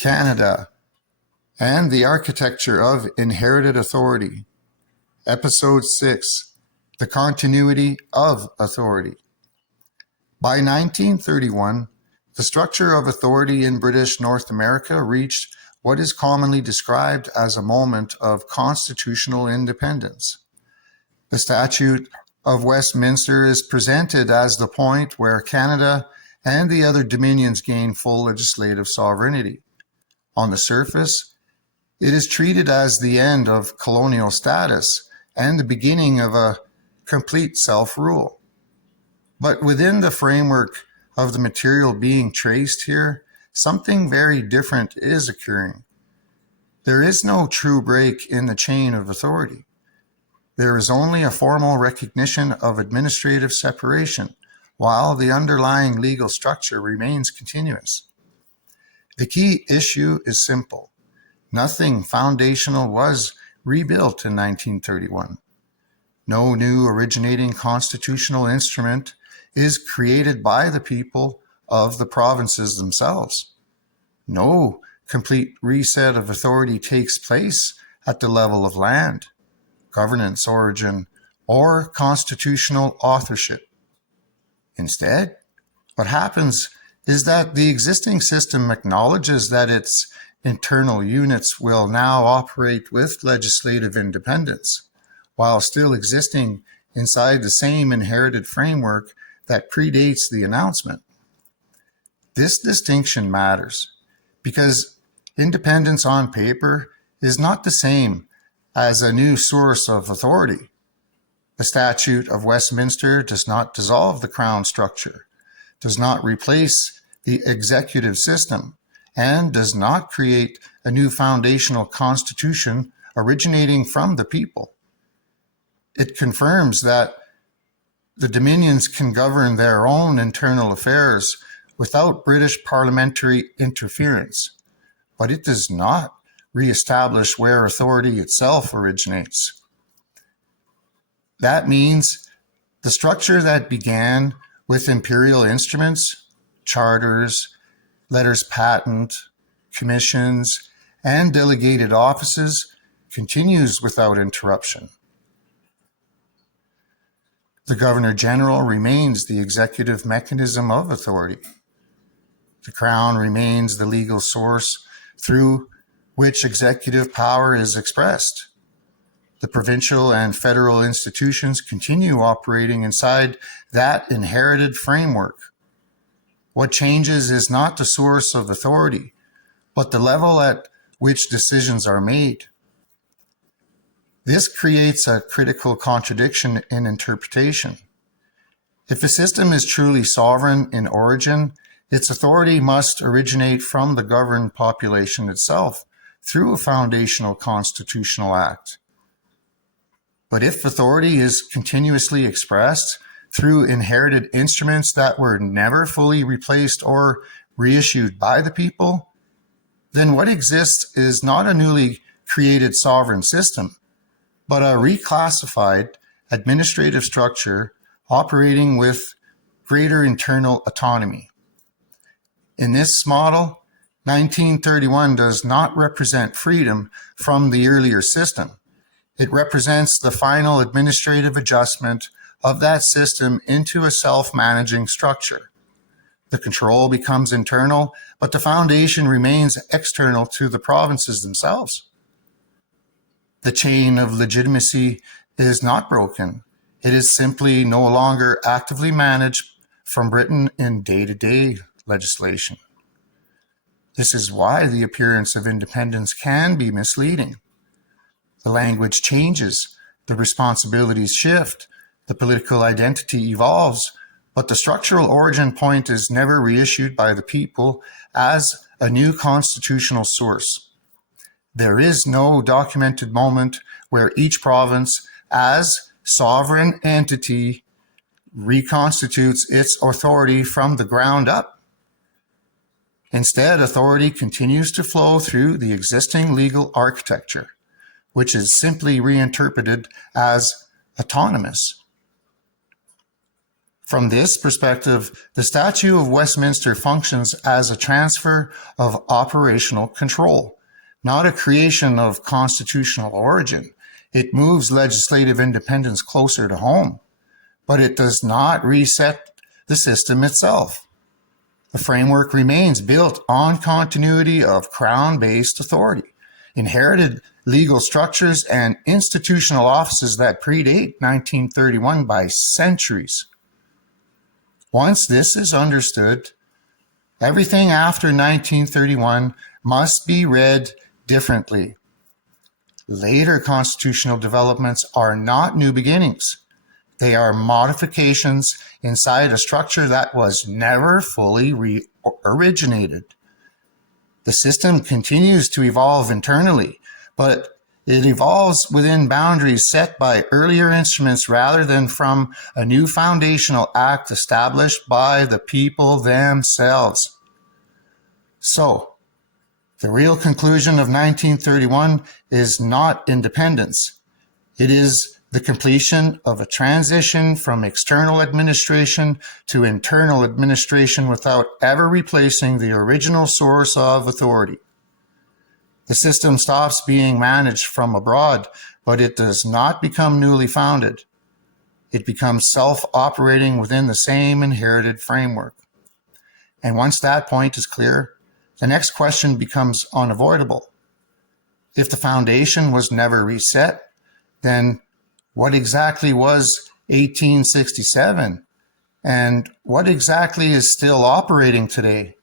Canada, and the Architecture of Inherited Authority. Episode 6, The Continuity of Authority. By 1931, the structure of authority in British North America reached what is commonly described as a moment of constitutional independence. The Statute of Westminster is presented as the point where Canada and the other dominions gain full legislative sovereignty. On the surface, it is treated as the end of colonial status and the beginning of a complete self-rule. But within the framework of the material being traced here, something very different is occurring. There is no true break in the chain of authority. There is only a formal recognition of administrative separation, while the underlying legal structure remains continuous. The key issue is simple. Nothing foundational was rebuilt in 1931. No new originating constitutional instrument is created by the people of the provinces themselves. No complete reset of authority takes place at the level of land, governance origin, or constitutional authorship. Instead, what happens is that the existing system acknowledges that its internal units will now operate with legislative independence, while still existing inside the same inherited framework that predates the announcement. This distinction matters because independence on paper is not the same as a new source of authority. The Statute of Westminster does not dissolve the Crown structure, does not replace the executive system, and does not create a new foundational constitution originating from the people. It confirms that the Dominions can govern their own internal affairs without British parliamentary interference, but it does not re-establish where authority itself originates. That means the structure that began with imperial instruments, charters, letters patent, commissions, and delegated offices continues without interruption. The Governor-General remains the executive mechanism of authority. The Crown remains the legal source through which executive power is expressed. The provincial and federal institutions continue operating inside that inherited framework. What changes is not the source of authority, but the level at which decisions are made. This creates a critical contradiction in interpretation. If a system is truly sovereign in origin, its authority must originate from the governed population itself through a foundational constitutional act. But if authority is continuously expressed through inherited instruments that were never fully replaced or reissued by the people, then what exists is not a newly created sovereign system, but a reclassified administrative structure operating with greater internal autonomy. In this model, 1931 does not represent freedom from the earlier system. It represents the final administrative adjustment of that system into a self-managing structure. The control becomes internal, but the foundation remains external to the provinces themselves. The chain of legitimacy is not broken. It is simply no longer actively managed from Britain in day-to-day legislation. This is why the appearance of independence can be misleading. The language changes, the responsibilities shift, the political identity evolves, but the structural origin point is never reissued by the people as a new constitutional source. There is no documented moment where each province, as sovereign entity, reconstitutes its authority from the ground up. Instead, authority continues to flow through the existing legal architecture, which is simply reinterpreted as autonomous. From this perspective, the Statute of Westminster functions as a transfer of operational control, not a creation of constitutional origin. It moves legislative independence closer to home, but it does not reset the system itself. The framework remains built on continuity of Crown-based authority, inherited legal structures, and institutional offices that predate 1931 by centuries. Once this is understood, everything after 1931 must be read differently. Later constitutional developments are not new beginnings. They are modifications inside a structure that was never fully originated. The system continues to evolve internally, but it evolves within boundaries set by earlier instruments rather than from a new foundational act established by the people themselves. So, the real conclusion of 1931 is not independence. It is the completion of a transition from external administration to internal administration without ever replacing the original source of authority. The system stops being managed from abroad, but it does not become newly founded. It becomes self-operating within the same inherited framework. And once that point is clear, the next question becomes unavoidable. If the foundation was never reset, then what exactly was 1867? And what exactly is still operating today?